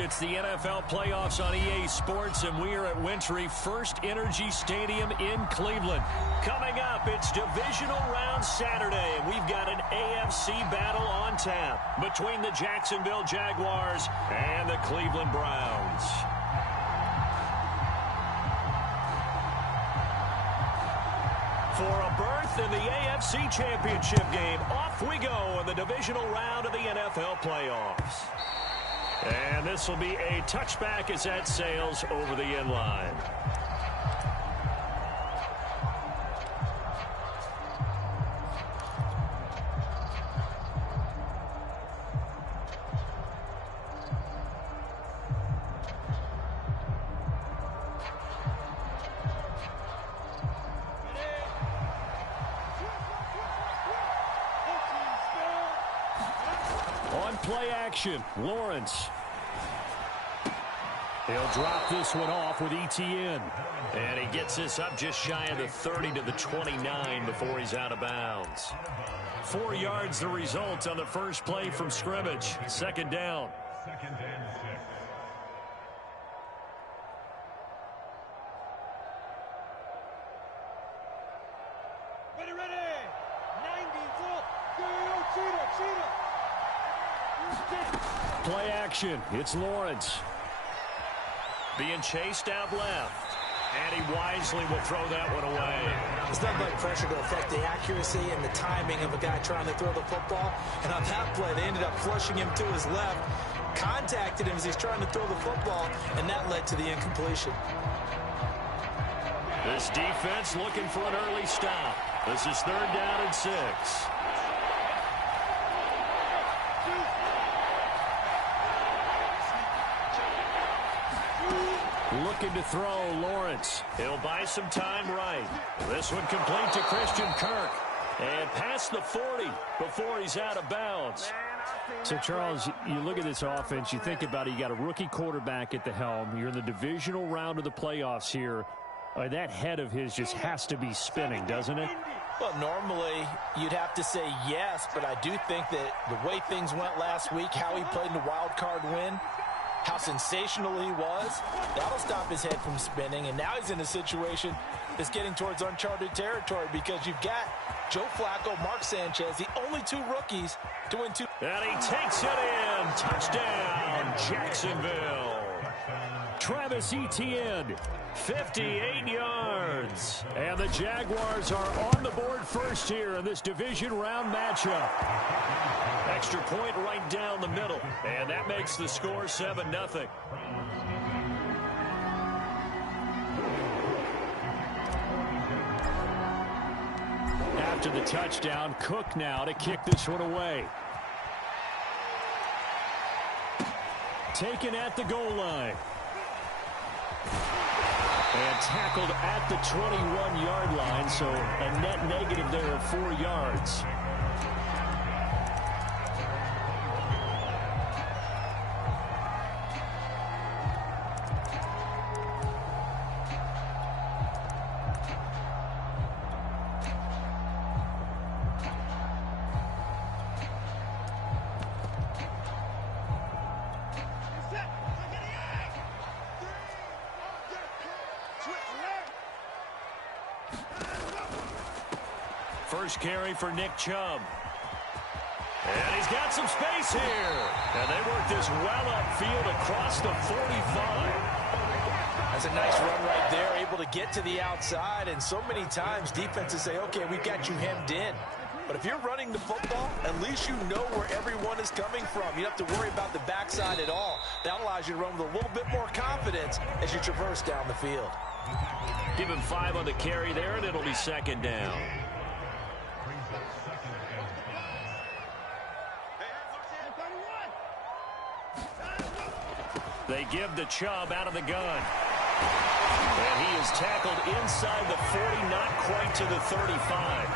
It's the NFL playoffs on EA Sports, and we are at Wintry First Energy Stadium in Cleveland. Coming up, it's Divisional Round Saturday, and we've got an AFC battle on tap between the Jacksonville Jaguars and the Cleveland Browns. For a berth in the AFC Championship game, off we go in the divisional round of the NFL playoffs. And this will be a touchback as that sails over the end line. On play action, Lawrence. He'll drop this one off with ETN. And he gets this up just shy of the 30 to the 29 before he's out of bounds. 4 yards the result on the first play from scrimmage. Second down. Second and 6. Ready. 90, cheetah. Play action. It's Lawrence. Being chased out left. And he wisely will throw that one away. It's nothing but pressure to affect the accuracy and the timing of a guy trying to throw the football. And on that play, they ended up flushing him to his left, contacted him as he's trying to throw the football, and that led to the incompletion. This defense looking for an early stop. This is 3rd down and 6. Looking to throw, Lawrence. He'll buy some time right. This one complete to Christian Kirk. And past the 40 before he's out of bounds. So, Charles, you look at this offense, you think about it, you got a rookie quarterback at the helm. You're in the divisional round of the playoffs here. That head of his just has to be spinning, doesn't it? Well, normally you'd have to say yes, but I do think that the way things went last week, how he played in the wild card win, how sensational he was, that'll stop his head from spinning. And now he's in a situation that's getting towards uncharted territory because you've got Joe Flacco, Mark Sanchez, the only 2 rookies to win 2. And he takes it in. Touchdown, Jacksonville. Travis Etienne, 58 yards. And the Jaguars are on the board first here in this division round matchup. Extra point right down the middle. And that makes the score 7-0. After the touchdown, Cook now to kick this one away. Taken at the goal line. And tackled at the 21-yard line, so a net negative there of 4 yards. First carry for Nick Chubb. And he's got some space here. And they work this well upfield across the 45. That's a nice run right there, able to get to the outside. And so many times defenses say, okay, we've got you hemmed in. But if you're running the football, at least you know where everyone is coming from. You don't have to worry about the backside at all. That allows you to run with a little bit more confidence as you traverse down the field. Give him 5 on the carry there, and it'll be 2nd down. They give the Chubb out of the gun. And he is tackled inside the 40, not quite to the 35.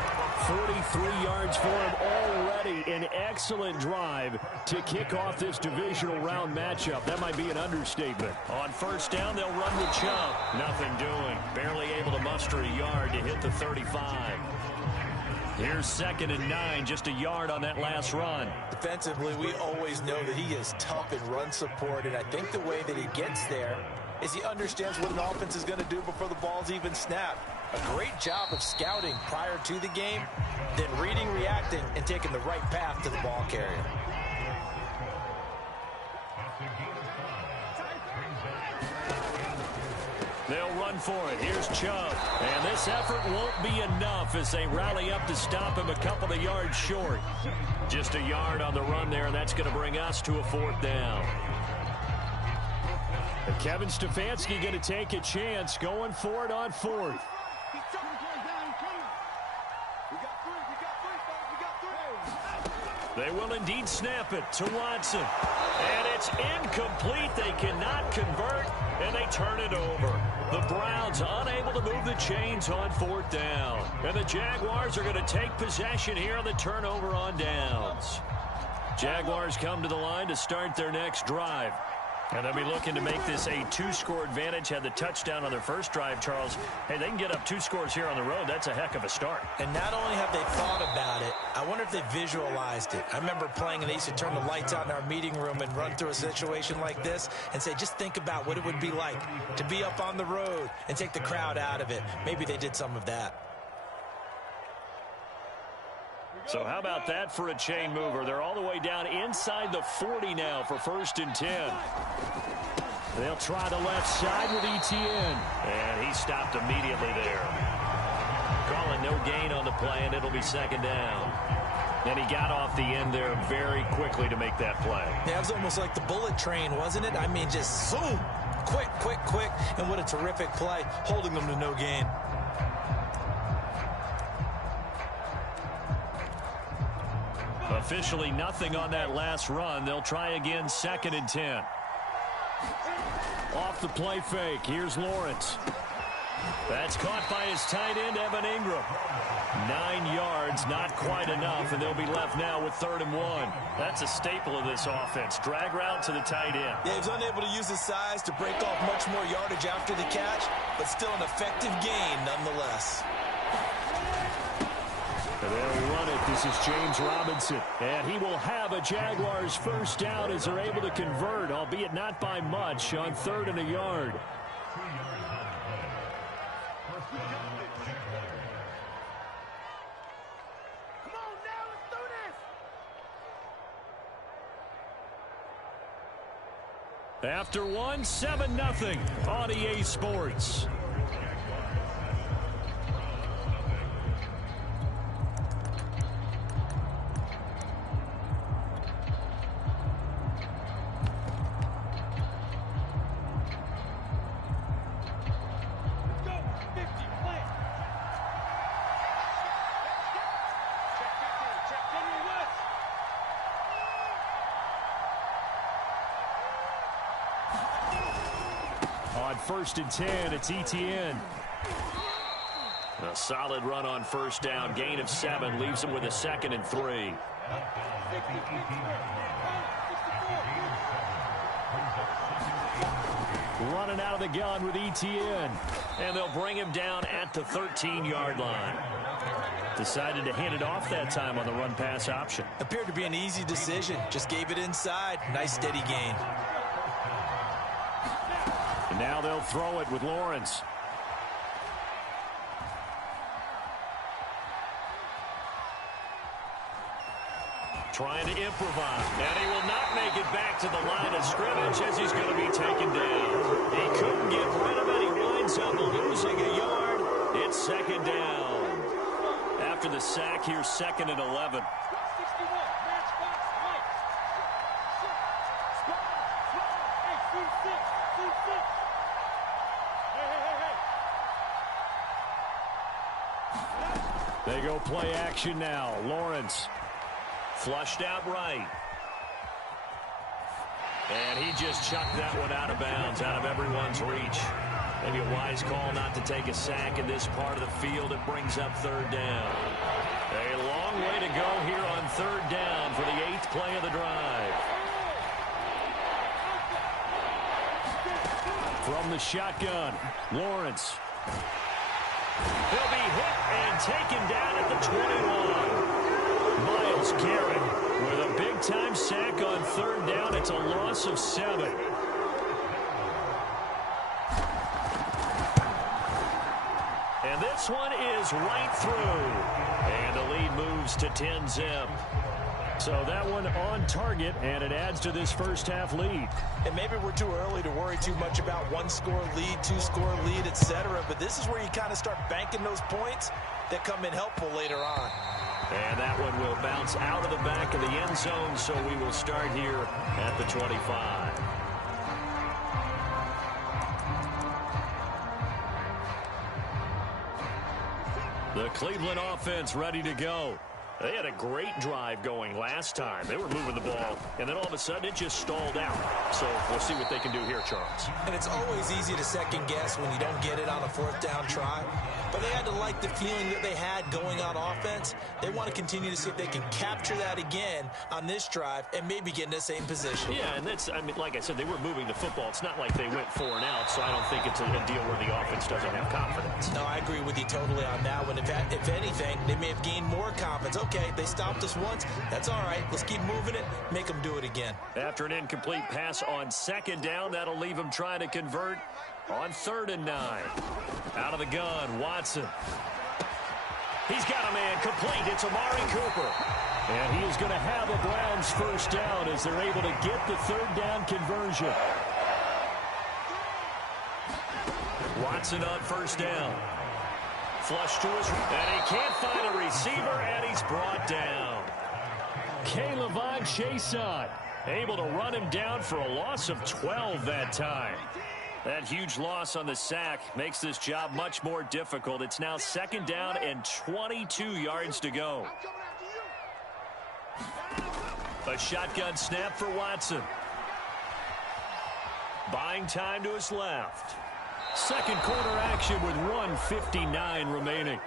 43 yards for him already. An excellent drive to kick off this divisional round matchup. That might be an understatement. On first down, they'll run with Chubb. Nothing doing. Barely able to muster a yard to hit the 35. Here's 2nd and 9, just a yard on that last run. Defensively, we always know that he is tough in run support, and I think the way that he gets there is he understands what an offense is going to do before the ball's even snapped. A great job of scouting prior to the game, then reading, reacting, and taking the right path to the ball carrier. They'll run for it. Here's Chubb. And this effort won't be enough as they rally up to stop him a couple of yards short. Just a yard on the run there, and that's going to bring us to a 4th down. And Kevin Stefanski going to take a chance going for it on 4th. They will indeed snap it to Watson. And it's incomplete. They cannot convert, and they turn it over. The Browns unable to move the chains on 4th down. And the Jaguars are going to take possession here on the turnover on downs. Jaguars come to the line to start their next drive. And they'll be looking to make this a 2-score advantage. Had the touchdown on their first drive, Charles. Hey, they can get up 2 scores here on the road. That's a heck of a start. And not only have they thought about it, I wonder if they visualized it. I remember playing, and they used to turn the lights out in our meeting room and run through a situation like this and say, just think about what it would be like to be up on the road and take the crowd out of it. Maybe they did some of that. So how about that for a chain mover? They're all the way down inside the 40 now for 1st and 10. They'll try the left side with Etienne. And he stopped immediately there. Calling no gain on the play, and it'll be 2nd down. And he got off the end there very quickly to make that play. Yeah, it was almost like the bullet train, wasn't it? I mean, just zoom. Quick, quick, quick. And what a terrific play, holding them to no gain. Officially nothing on that last run. They'll try again, 2nd and 10. Off the play fake. Here's Lawrence. That's caught by his tight end, Evan Ingram. 9 yards, not quite enough, and they'll be left now with 3rd and 1. That's a staple of this offense. Drag route to the tight end. Yeah, he was unable to use his size to break off much more yardage after the catch, but still an effective gain nonetheless. They'll run it. This is James Robinson. And he will have a Jaguars 1st down as they're able to convert, albeit not by much, on 3rd and a yard. Come on now, let's do this. After one, 7-0 on EA Sports. On 1st and 10, it's Etienne. A solid run on 1st down. Gain of 7 leaves him with a 2nd and 3. Running out of the gun with Etienne. And they'll bring him down at the 13-yard line. Decided to hand it off that time on the run-pass option. Appeared to be an easy decision. Just gave it inside. Nice steady gain. And now they'll throw it with Lawrence. Trying to improvise. And he will not make it back to the line of scrimmage as he's going to be taken down. He couldn't get rid of it. He winds up losing a yard. It's 2nd down. After the sack, here's 2nd and 11. They go play action now. Lawrence flushed out right. And he just chucked that one out of bounds, out of everyone's reach. Maybe a wise call not to take a sack in this part of the field. It brings up 3rd down. A long way to go here on 3rd down for the 8th play of the drive. From the shotgun, Lawrence. He'll be hit and taken down at the 21. Myles Garrett with a big-time sack on third down. It's a loss of 7. And this one is right through. And the lead moves to 10-zip. So that one on target, and it adds to this first-half lead. And maybe we're too early to worry too much about one-score lead, two-score lead, etc. But this is where you kind of start banking those points that come in helpful later on. And that one will bounce out of the back of the end zone, so we will start here at the 25. The Cleveland offense ready to go. They had a great drive going last time. They were moving the ball, and then all of a sudden it just stalled out. So we'll see what they can do here, Charles. And it's always easy to second guess when you don't get it on a fourth down try. But they had to like the feeling that they had going on offense. They want to continue to see if they can capture that again on this drive and maybe get in the same position. Yeah, and that's, I mean, like I said, they were moving the football. It's not like they went 4 and out, so I don't think it's a deal where the offense doesn't have confidence. No, I agree with you totally on that one. If anything, they may have gained more confidence. Okay, they stopped us once. That's all right. Let's keep moving it. Make them do it again. After an incomplete pass on second down, that'll leave them trying to convert on 3rd and 9. Out of the gun, Watson. He's got a man complete. It's Amari Cooper. And he is going to have a Browns first down as they're able to get the 3rd down conversion. Watson on first down. Flush to his, and he can't find a receiver, and he's brought down. K'Lavon Chaisson able to run him down for a loss of 12 that time. That huge loss on the sack makes this job much more difficult. It's now 2nd down and 22 yards to go. A shotgun snap for Watson. Buying time to his left. Second quarter action with 1:59 remaining.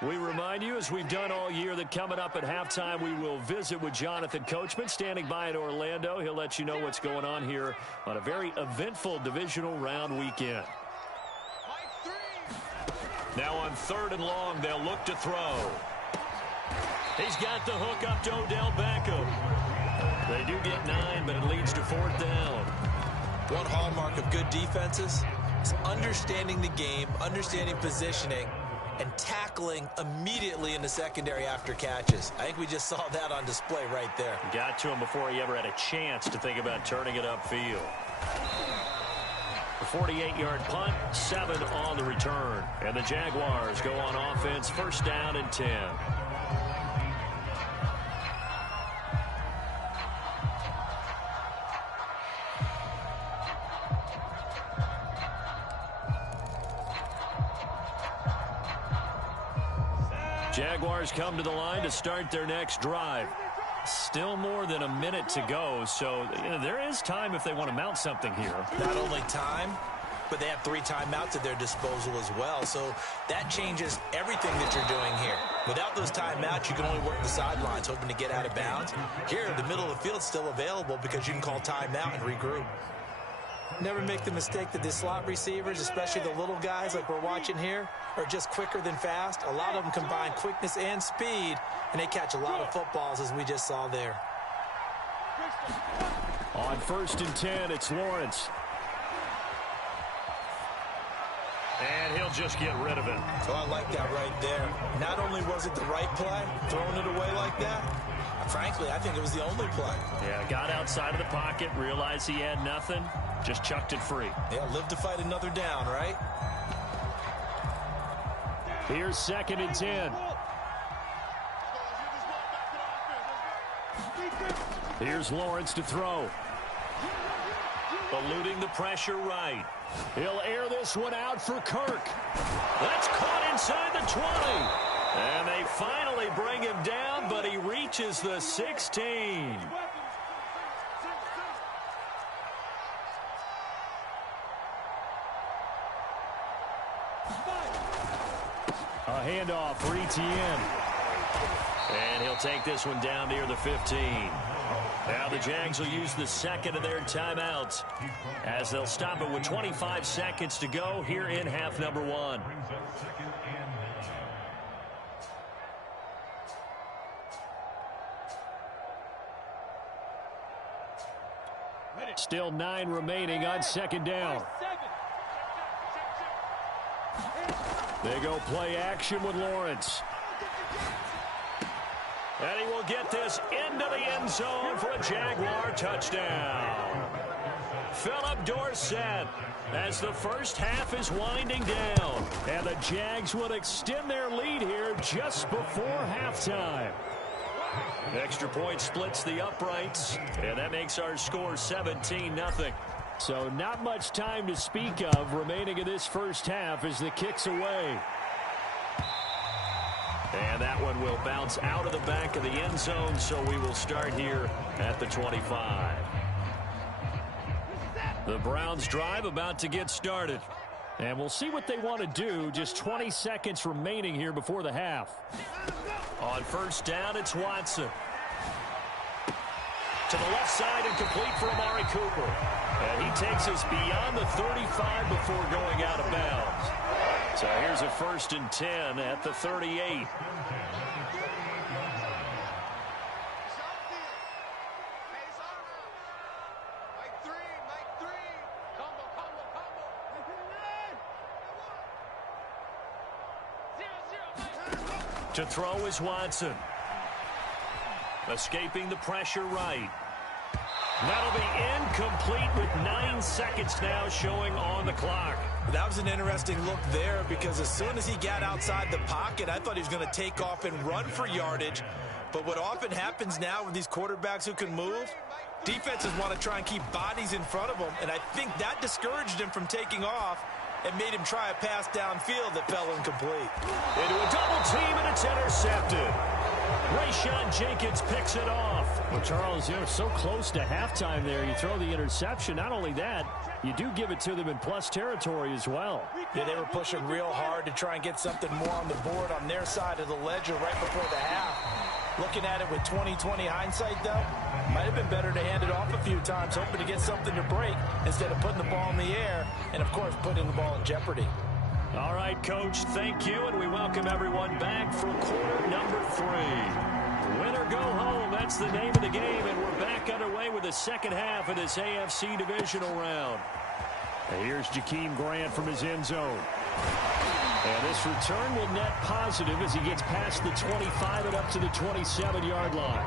We remind you, as we've done all year, that coming up at halftime, we will visit with Jonathan Coachman, standing by in Orlando. He'll let you know what's going on here on a very eventful divisional round weekend. Now on 3rd and long, they'll look to throw. He's got the hook up to Odell Beckham. They do get 9, but it leads to 4th down. One hallmark of good defenses is understanding the game, understanding positioning, and tackling immediately in the secondary after catches. I think we just saw that on display right there. Got to him before he ever had a chance to think about turning it upfield. The 48-yard punt, 7 on the return. And the Jaguars go on offense, 1st down and 10. Jaguars come to the line to start their next drive. Still more than a minute to go, so there is time if they want to mount something here. Not only time, but they have 3 timeouts at their disposal as well, so that changes everything that you're doing here. Without those timeouts, you can only work the sidelines, hoping to get out of bounds. Here, the middle of the field is still available because you can call timeout and regroup. Never make the mistake that the slot receivers, especially the little guys like we're watching here, are just quicker than fast. A lot of them combine quickness and speed, and they catch a lot of footballs, as we just saw there. On 1st and 10, it's Lawrence. And he'll just get rid of it. So I like that right there. Not only was it the right play, throwing it away like that, frankly, I think it was the only play. Yeah, got outside of the pocket, realized he had nothing, just chucked it free. Yeah, live to fight another down, right? Here's 2nd and 10. Here's Lawrence to throw. Eluding the pressure right. He'll air this one out for Kirk. That's caught inside the 20. And they finally bring him down, but he reaches the 16. A handoff for Etienne. And he'll take this one down near the 15. Now the Jags will use the second of their timeouts as they'll stop it with 25 seconds to go here in half number one. Still 9 remaining on second down. They go play action with Lawrence. And he will get this into the end zone for a Jaguar touchdown. Philip Dorsett as the first half is winding down. And the Jags will extend their lead here just before halftime. Extra point splits the uprights, and that makes our score 17-0. So not much time to speak of remaining in this first half as the kick's away. And that one will bounce out of the back of the end zone, so we will start here at the 25. The Browns drive about to get started. And we'll see what they want to do. Just 20 seconds remaining here before the half. On first down, it's Watson. To the left side and complete for Amari Cooper. And he takes us beyond the 35 before going out of bounds. So here's a 1st and 10 at the 38. To throw is Watson. Escaping the pressure right. That'll be incomplete with 9 seconds now showing on the clock. That was an interesting look there because as soon as he got outside the pocket, I thought he was going to take off and run for yardage. But what often happens now with these quarterbacks who can move, defenses want to try and keep bodies in front of them, and I think that discouraged him from taking off and made him try a pass downfield that fell incomplete. Into a double team, and it's intercepted. Rayshon Jenkins picks it off. Well, Charles, you're so close to halftime there. You throw the interception. Not only that, you do give it to them in plus territory as well. Yeah, they were pushing real hard to try and get something more on the board on their side of the ledger right before the half. Looking at it with 20/20 hindsight, though, might have been better to hand it off a few times, hoping to get something to break instead of putting the ball in the air and, of course, putting the ball in jeopardy. All right, Coach, thank you, and we welcome everyone back for quarter number 3. Win or go home, that's the name of the game, and we're back underway with the second half of this AFC divisional round. And here's Jakeem Grant from his end zone. And this return will net positive as he gets past the 25 and up to the 27-yard line.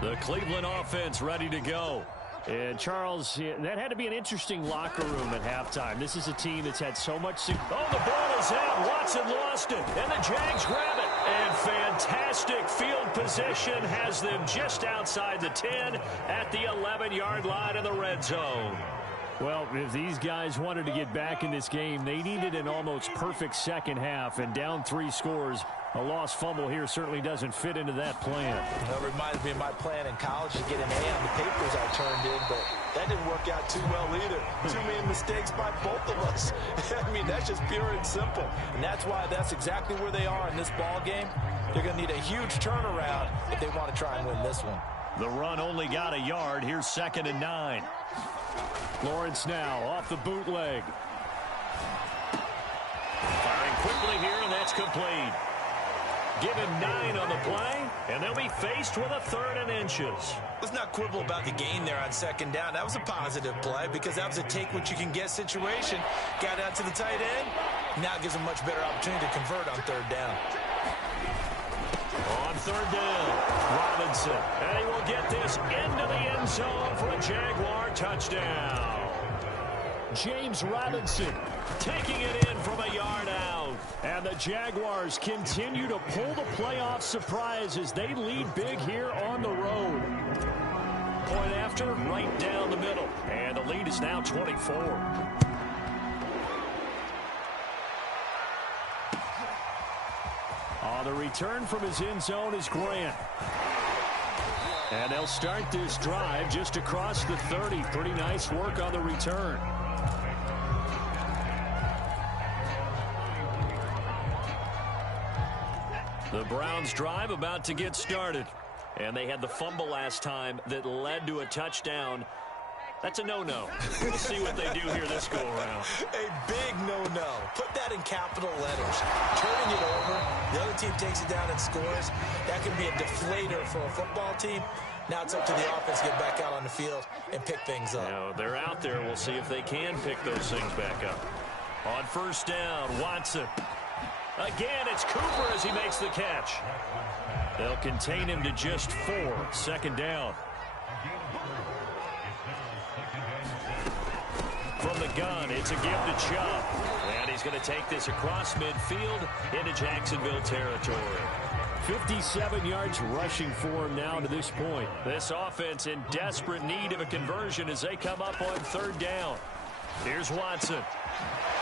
The Cleveland offense ready to go. And, Charles, that had to be an interesting locker room at halftime. This is a team that's had so much... Oh, the ball is out. Watson lost it, and the Jags grab it. And fantastic field position has them just outside the 10 at the 11-yard line of the red zone. Well, if these guys wanted to get back in this game, they needed an almost perfect second half, and down 3 scores. A lost fumble here certainly doesn't fit into that plan. It reminds me of my plan in college to get an A on the papers I turned in, but that didn't work out too well either. Too many mistakes by both of us. I mean, that's just pure and simple. And that's why that's exactly where they are in this ball game. They're going to need a huge turnaround if they want to try and win this one. The run only got a yard. Here's 2nd and 9. Lawrence now off the bootleg. Firing quickly here, and that's complete. Give him 9 on the play, and they'll be faced with a 3rd and inches. Let's not quibble about the gain there on 2nd down. That was a positive play because that was a take-what-you-can-get situation. Got out to the tight end. Now it gives them much better opportunity to convert on 3rd down. On 3rd down, Robinson. And he will get this into the end zone for a Jaguar touchdown. James Robinson taking it in from a yard out. And the Jaguars continue to pull the playoff surprise as they lead big here on the road. Point after, right down the middle. And the lead is now 24. On the return from his end zone is Grant. And they'll start this drive just across the 30. Pretty nice work on the return. The Browns drive about to get started. And they had the fumble last time that led to a touchdown. That's a no-no. We'll see what they do here this go-around. A big no-no. Put that in capital letters. Turning it over, the other team takes it down and scores. That can be a deflator for a football team. Now it's up to the offense to get back out on the field and pick things up. Now, they're out there. We'll see if they can pick those things back up. On first down, Watson. Again, it's Cooper as he makes the catch. They'll contain him to just 4. Second down. From the gun, it's a give to Chubb. And he's going to take this across midfield into Jacksonville territory. 57 yards rushing for him now to this point. This offense in desperate need of a conversion as they come up on third down. Here's Watson.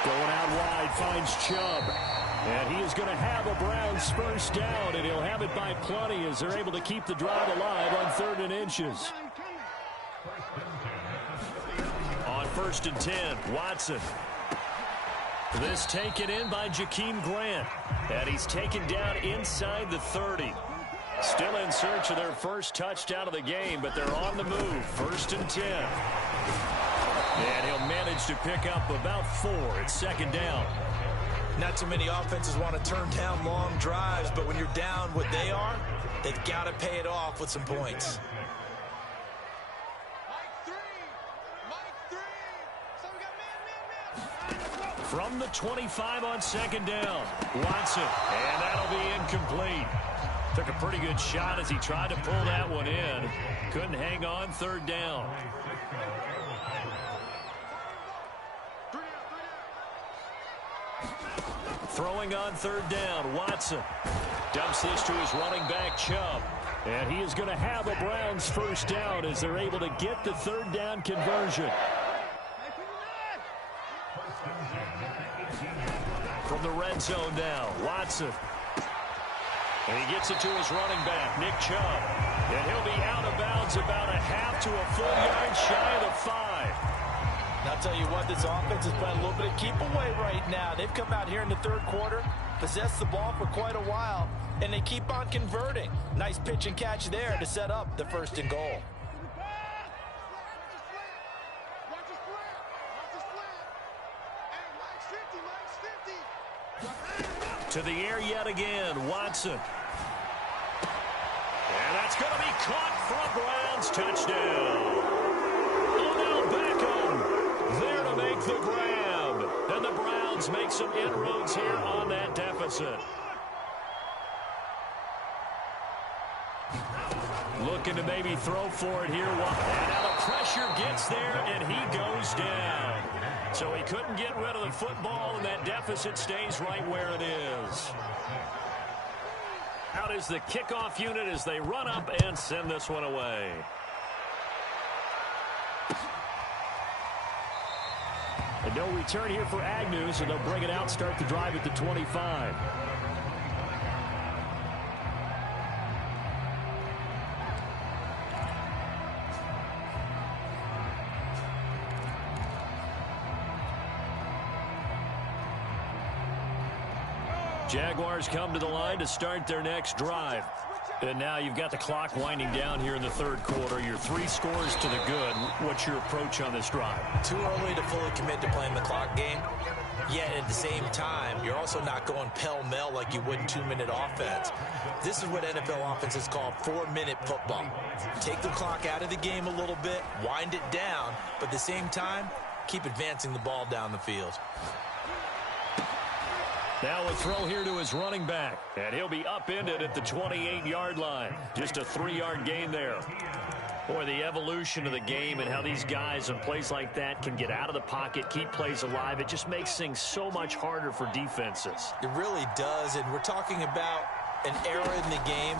Going out wide, finds Chubb. And he is going to have a Browns first down, and he'll have it by plenty as they're able to keep the drive alive on 3rd and inches. On 1st and 10, Watson. This taken in by Jakeem Grant. And he's taken down inside the 30. Still in search of their first touchdown of the game, but they're on the move. 1st and 10. And he'll manage to pick up about 4. It's 2nd down. Not too many offenses want to turn down long drives, but when you're down what they are, they've got to pay it off with some points. From the 25 on 2nd down, Watson, and that'll be incomplete. Took a pretty good shot as he tried to pull that one in. Couldn't hang on 3rd down. Throwing on 3rd down, Watson. Dumps this to his running back, Chubb. And he is going to have a Browns first down as they're able to get the 3rd down conversion. From the red zone now, Watson. And he gets it to his running back, Nick Chubb. And he'll be out of bounds about a half to a full yard shy of the 5. And I'll tell you what, this offense is playing a little bit of keep away right now. They've come out here in the 3rd quarter, possessed the ball for quite a while, and they keep on converting. Nice pitch and catch there to set up the 1st and goal. To the air yet again, Watson. And that's going to be caught for a Browns touchdown. Odell Beckham there to make the grab. And the Browns make some inroads here on that deficit. Looking to maybe throw for it here. And now the pressure gets there, and he goes down. So he couldn't get rid of the football, and that deficit stays right where it is. Out is the kickoff unit as they run up and send this one away. And no return here for Agnew, so they'll bring it out, start the drive at the 25. Jaguars come to the line to start their next drive. And now you've got the clock winding down here in the 3rd quarter. Your 3 scores to the good. What's your approach on this drive? Too early to fully commit to playing the clock game. Yet at the same time, you're also not going pell-mell like you would in 2-minute offense. This is what NFL offenses call 4-minute football. Take the clock out of the game a little bit, wind it down, but at the same time, keep advancing the ball down the field. Now a throw here to his running back. And he'll be upended at the 28-yard line. Just a 3-yard gain there. Boy, the evolution of the game and how these guys in plays like that can get out of the pocket, keep plays alive, it just makes things so much harder for defenses. It really does, and we're talking about an era in the game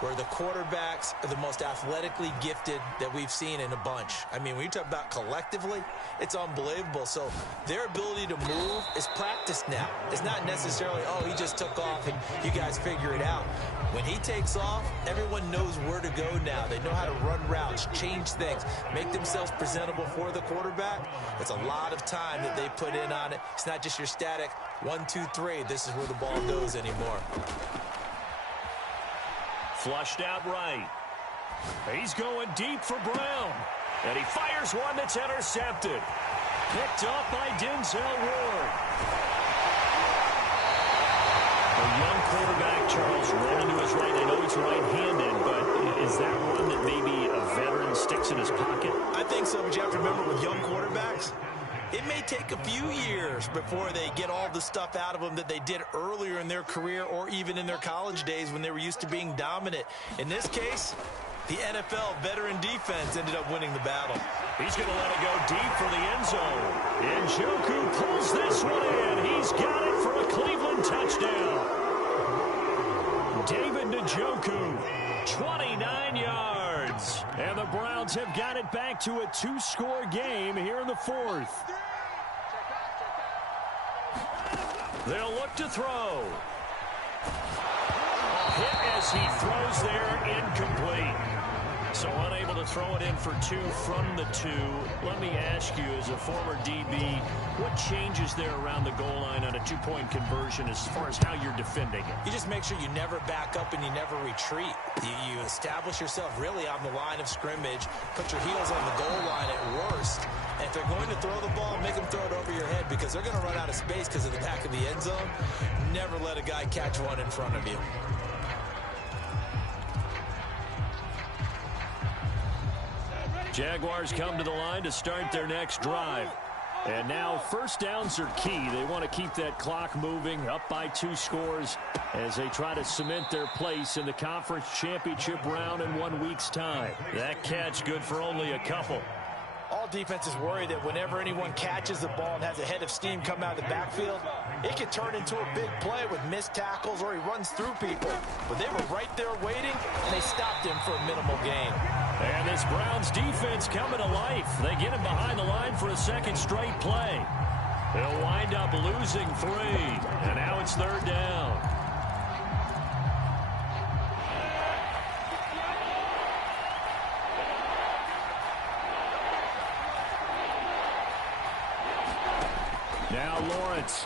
where the quarterbacks are the most athletically gifted that we've seen in a bunch. I mean, when you talk about collectively, it's unbelievable. So their ability to move is practiced now. It's not necessarily, oh, he just took off and you guys figure it out. When he takes off, everyone knows where to go now. They know how to run routes, change things, make themselves presentable for the quarterback. It's a lot of time that they put in on it. It's not just your static 1, 2, 3. This is where the ball goes anymore. Flushed out right. He's going deep for Brown. And he fires one that's intercepted. Picked off by Denzel Ward. A young quarterback, Charles, rolling to his right. I know he's right-handed, but is that one that maybe a veteran sticks in his pocket? I think so, but you have to remember with young quarterbacks, it may take a few years before they get all the stuff out of them that they did earlier in their career or even in their college days when they were used to being dominant. In this case, the NFL veteran defense ended up winning the battle. He's going to let it go deep for the end zone. And Njoku pulls this one in. He's got it for a Cleveland touchdown. David Njoku, 29 yards. And the Browns have got it back to a 2-score game here in the fourth. They'll look to throw. Hit as he throws there, incomplete. So unable to throw it in for 2 from the 2. Let me ask you, as a former DB, what changes there around the goal line on a 2-point conversion as far as how you're defending it? You just make sure you never back up and you never retreat. You establish yourself really on the line of scrimmage, put your heels on the goal line at worst. And if they're going to throw the ball, make them throw it over your head because they're going to run out of space because of the back of the end zone. Never let a guy catch one in front of you. Jaguars come to the line to start their next drive. And now first downs are key. They want to keep that clock moving, up by 2 scores as they try to cement their place in the conference championship round in 1 week's time. That catch good for only a couple. All defenses worry that whenever anyone catches the ball and has a head of steam come out of the backfield, it can turn into a big play with missed tackles or he runs through people. But they were right there waiting, and they stopped him for a minimal gain. And this Browns defense coming to life. They get him behind the line for a second straight play. They'll wind up losing 3. And now it's 3rd down. Now Lawrence.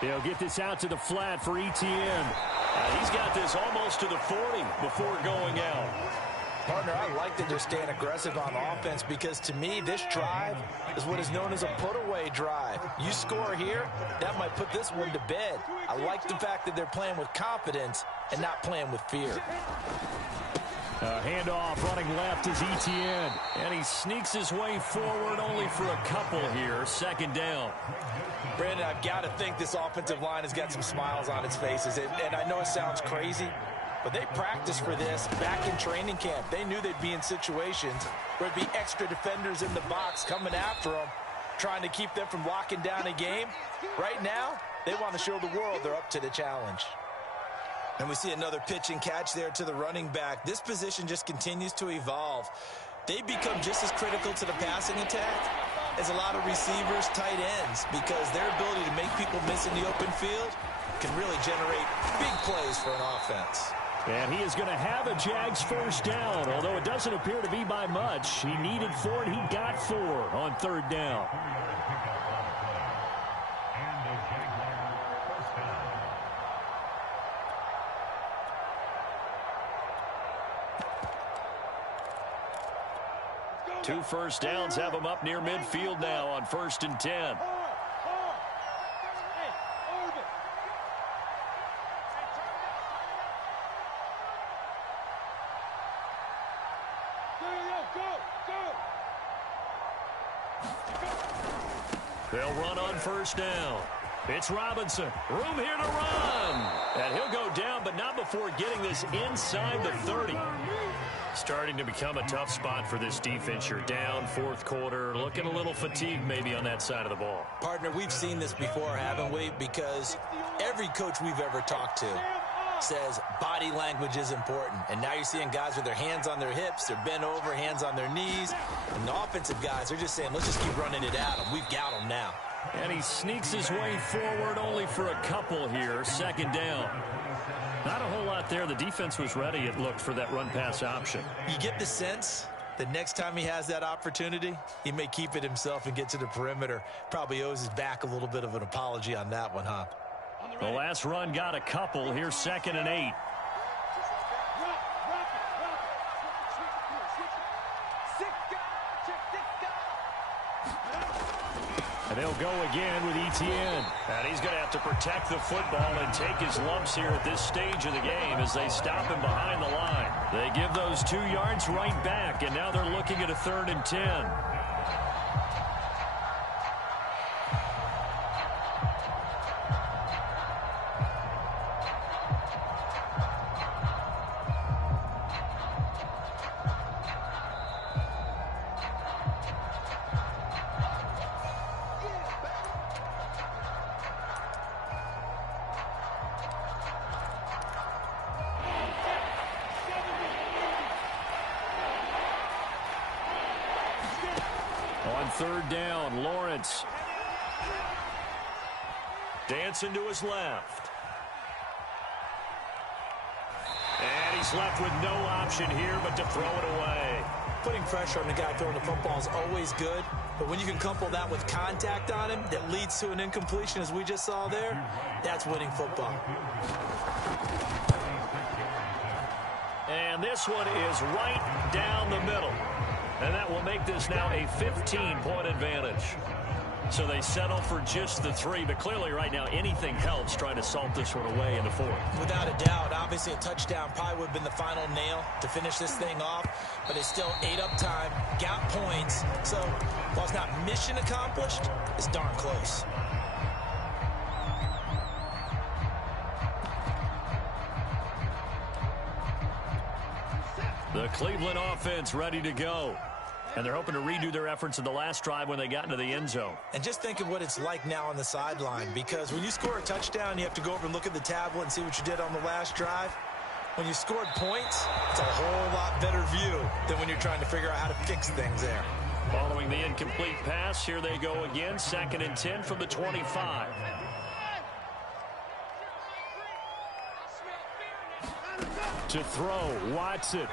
He'll get this out to the flat for Etienne. He's got this almost to the 40 before going out. Partner, I like that they're staying aggressive on offense because to me, this drive is what is known as a put-away drive. You score here, that might put this one to bed. I like the fact that they're playing with confidence and not playing with fear. Handoff running left is Etienne. And he sneaks his way forward only for a couple here. 2nd down. Brandon, I've got to think this offensive line has got some smiles on its faces. And I know it sounds crazy, but they practiced for this back in training camp. They knew they'd be in situations where it'd be extra defenders in the box coming after them, trying to keep them from locking down a game. Right now, they want to show the world they're up to the challenge. And we see another pitch and catch there to the running back. This position just continues to evolve. They become just as critical to the passing attack as a lot of receivers, tight ends, because their ability to make people miss in the open field can really generate big plays for an offense. And he is going to have a Jags first down, although it doesn't appear to be by much. He needed 4 and he got 4 on 3rd down. Two first downs have him up near midfield now on 1st and 10. They'll run on 1st down. It's Robinson. Room here to run. And he'll go down, but not before getting this inside the 30. Starting to become a tough spot for this defense. You're down 4th quarter, looking a little fatigued maybe on that side of the ball. Partner, we've seen this before, haven't we? Because every coach we've ever talked to says body language is important. And now you're seeing guys with their hands on their hips, they're bent over, hands on their knees. And the offensive guys are just saying, let's just keep running it at them. We've got them now. And he sneaks his way forward only for a couple here. 2nd down. Not a whole lot there. The defense was ready, it looked, for that run-pass option. You get the sense that next time he has that opportunity, he may keep it himself and get to the perimeter. Probably owes his back a little bit of an apology on that one, huh? The last run got a couple. Here's 2nd and 8. And they'll go again with Etienne. And he's going to have to protect the football and take his lumps here at this stage of the game as they stop him behind the line. They give those 2 yards right back, and now they're looking at a 3rd and 10. On 3rd down, Lawrence. Dancing to his left. And he's left with no option here but to throw it away. Putting pressure on the guy throwing the football is always good, but when you can couple that with contact on him that leads to an incompletion, as we just saw there, that's winning football. And this one is right down the middle. And that will make this now a 15-point advantage. So they settle for just the 3, but clearly right now anything helps trying to salt this one away in the 4th. Without a doubt, obviously a touchdown probably would have been the final nail to finish this thing off, but it's still ate up time, got points, so while it's not mission accomplished, it's darn close. The Cleveland offense ready to go. And they're hoping to redo their efforts in the last drive when they got into the end zone. And just think of what it's like now on the sideline, because when you score a touchdown, you have to go over and look at the tablet and see what you did on the last drive. When you scored points, it's a whole lot better view than when you're trying to figure out how to fix things there. Following the incomplete pass, here they go again, 2nd and 10 from the 25. To throw, Watson.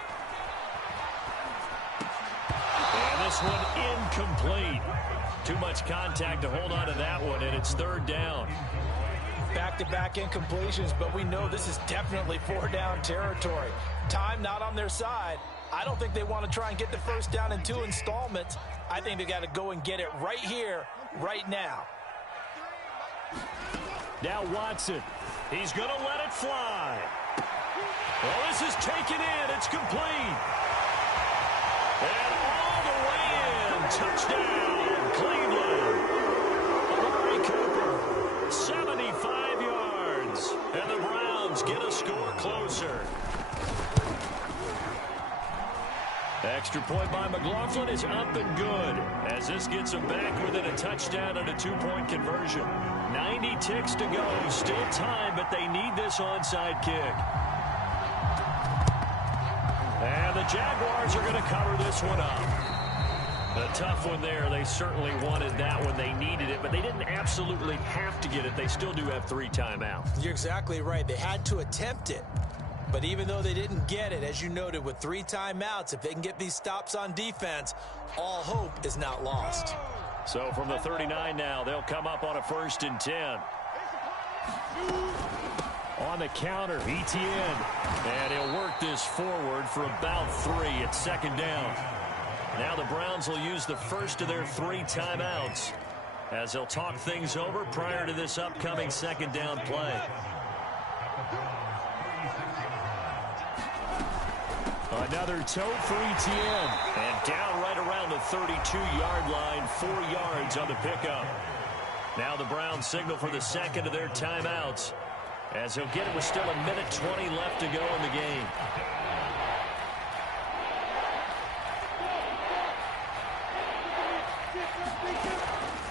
And this one incomplete. Too much contact to hold on to that one, and it's 3rd down. Back-to-back incompletions, but we know this is definitely 4-down territory. Time not on their side. I don't think they want to try and get the first down in 2 installments. I think they got to go and get it right here, right now. Now Watson. He's going to let it fly. Well, this is taken in. It's complete. And all the way in. Touchdown, Cleveland. Amari Cooper, 75 yards. And the Browns get a score closer. Extra point by McLaughlin is up and good as this gets them back within a touchdown and a 2-point conversion. 90 ticks to go. Still time, but they need this onside kick. And the Jaguars are going to cover this one up. A tough one there. They certainly wanted that one. They needed it, but they didn't absolutely have to get it. They still do have 3 timeouts. You're exactly right. They had to attempt it. But even though they didn't get it, as you noted, with 3 timeouts, if they can get these stops on defense, all hope is not lost. So from the 39 now, they'll come up on a 1st and 10. On the counter, Etienne. And he'll work this forward for about 3 at 2nd down. Now the Browns will use the first of their 3 timeouts as they'll talk things over prior to this upcoming 2nd down play. Another tote for Etienne. And down right around the 32-yard line, 4 yards on the pickup. Now the Browns signal for the 2nd of their timeouts as he'll get it with still 1:20 left to go in the game.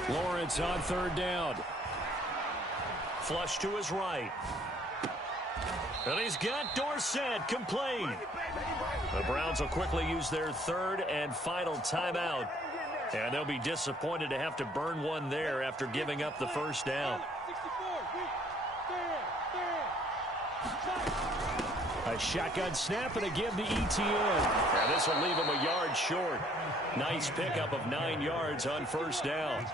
Lawrence on 3rd down. Flush to his right. And he's got Dorsett complete. The Browns will quickly use their 3rd and final timeout. And they'll be disappointed to have to burn one there after giving up the first down. A shotgun snap and a give to Etienne. And this will leave him a yard short. Nice pickup of 9 yards on 1st down.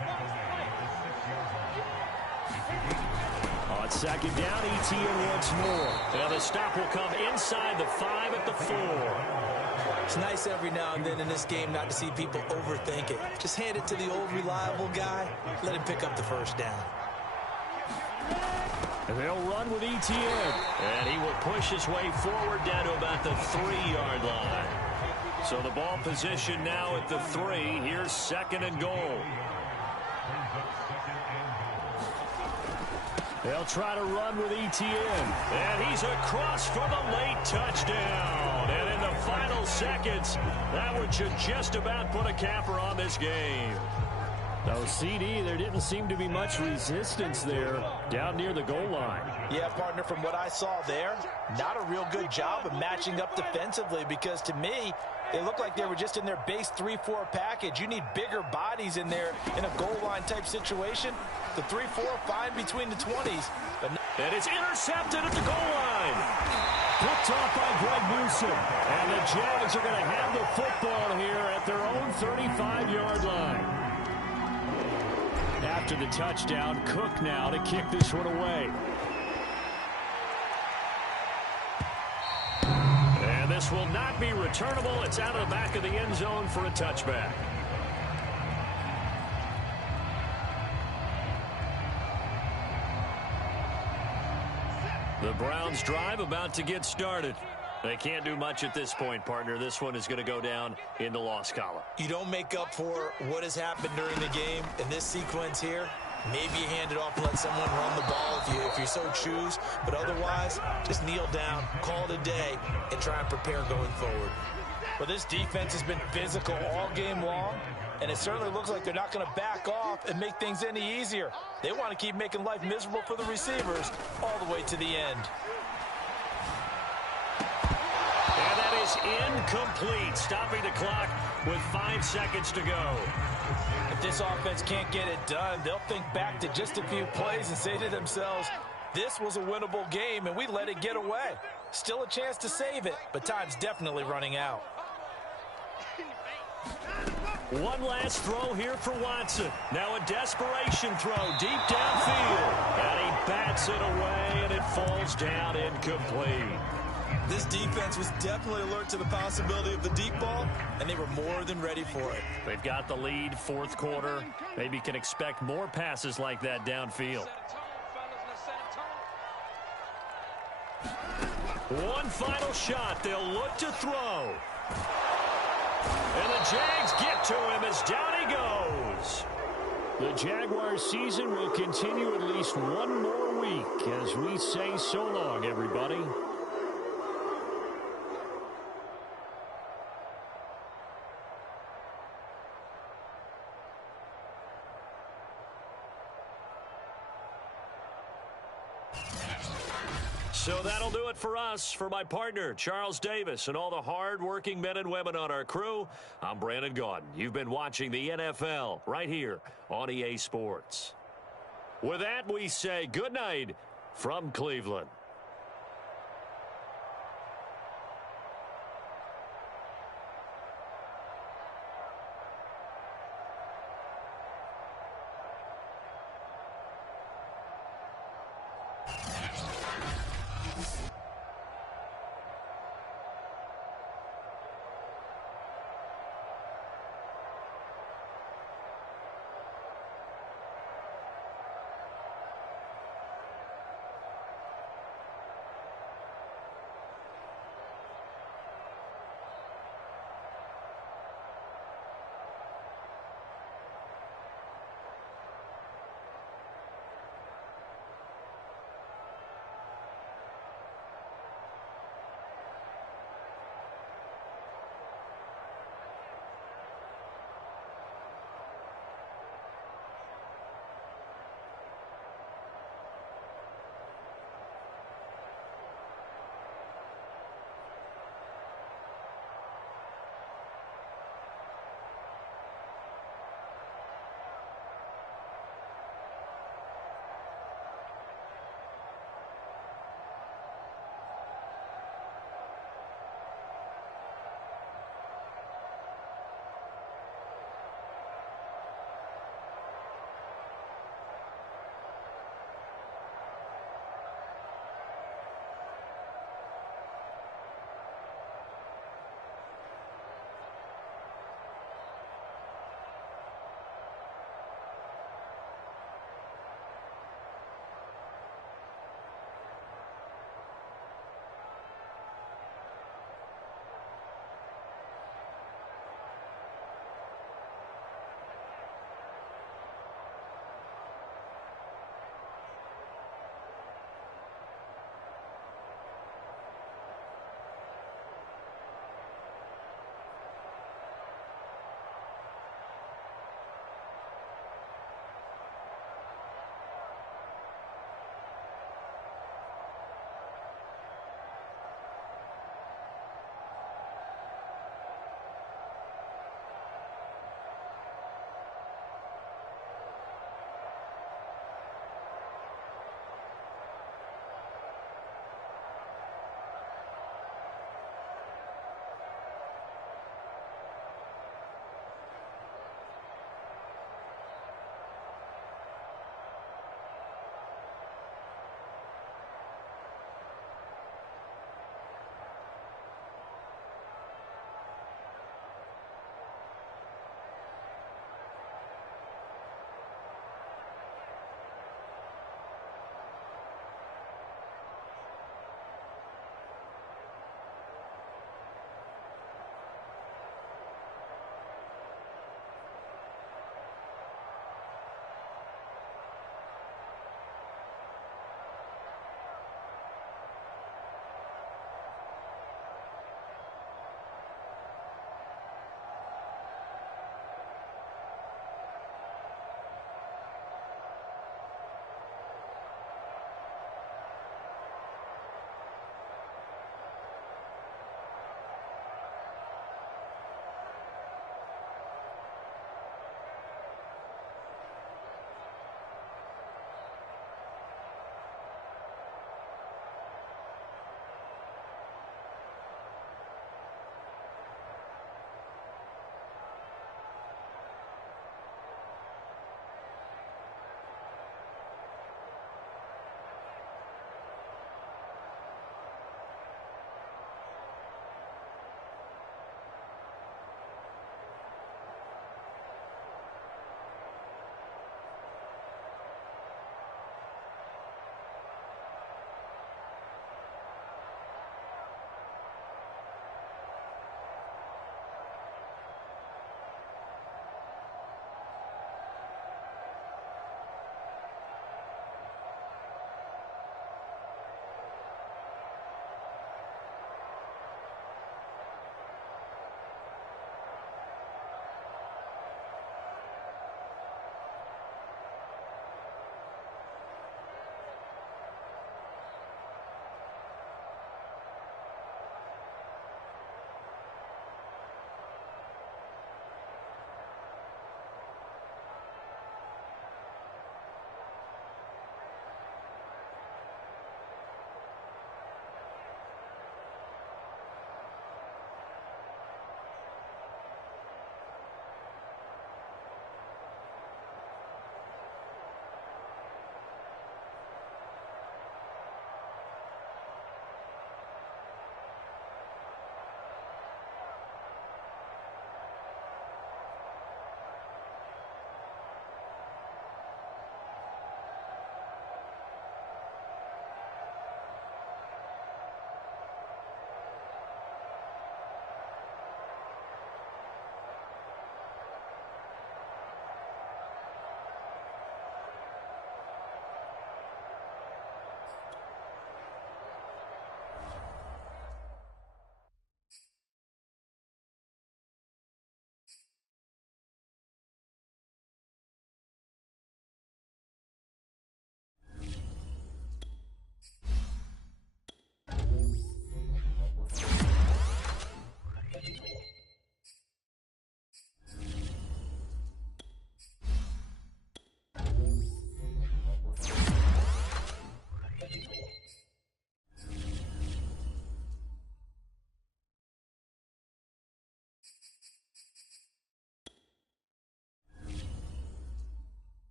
On On second down, ETN once more. Now the stop will come inside the 5 at the 4. It's nice every now and then in this game not to see people overthink it. Just hand it to the old reliable guy. Let him pick up the first down. And they'll run with ETN. And he will push his way forward down to about the 3-yard line. So the ball position now at the 3. Here's second and goal. They'll try to run with ETN. And he's across for the late touchdown. And in the final seconds, that one should just about put a capper on this game. No, CD, there didn't seem to be much resistance there down near the goal line. Yeah, partner, from what I saw there, not a real good job of matching up defensively because to me, they looked like they were just in their base 3-4 package. You need bigger bodies in there in a goal line type situation. The 3-4 fine between the 20s. But and it's intercepted at the goal line. Picked off by Greg Newsom. And the Jags are going to have the football here at their own 35-yard line. After the touchdown, Cook now to kick this one away. And this will not be returnable. It's out of the back of the end zone for a touchback. The Browns drive about to get started. They can't do much at this point, partner. This one is going to go down in the loss column. you don't make up for what has happened during the game in this sequence here. Maybe you hand it off and let someone run the ball if you so choose. But otherwise, just kneel down, call it a day, and try and prepare going forward. Well, this defense has been physical all game long, and it certainly looks like they're not going to back off and make things any easier. They want to keep making life miserable for the receivers all the way to the end. And that is incomplete, stopping the clock with 5 seconds to go. If this offense can't get it done, they'll think back to just a few plays and say to themselves, this was a winnable game, and we let it get away. Still a chance to save it, but time's definitely running out. One last throw here for Watson. Now a desperation throw deep downfield. And he bats it away, and it falls down incomplete. This defense was definitely alert to the possibility of the deep ball, and they were more than ready for it. They've got the lead, fourth quarter. Maybe can expect more passes like that downfield. One final shot. They'll look to throw. And the Jags get to him as down he goes. The Jaguars season will continue at least one more week as we say so long, everybody. So that'll do it for us. For my partner, Charles Davis, and all the hard-working men and women on our crew, I'm Brandon Gaudin. You've been watching the NFL right here on EA Sports. With that, we say good night from Cleveland.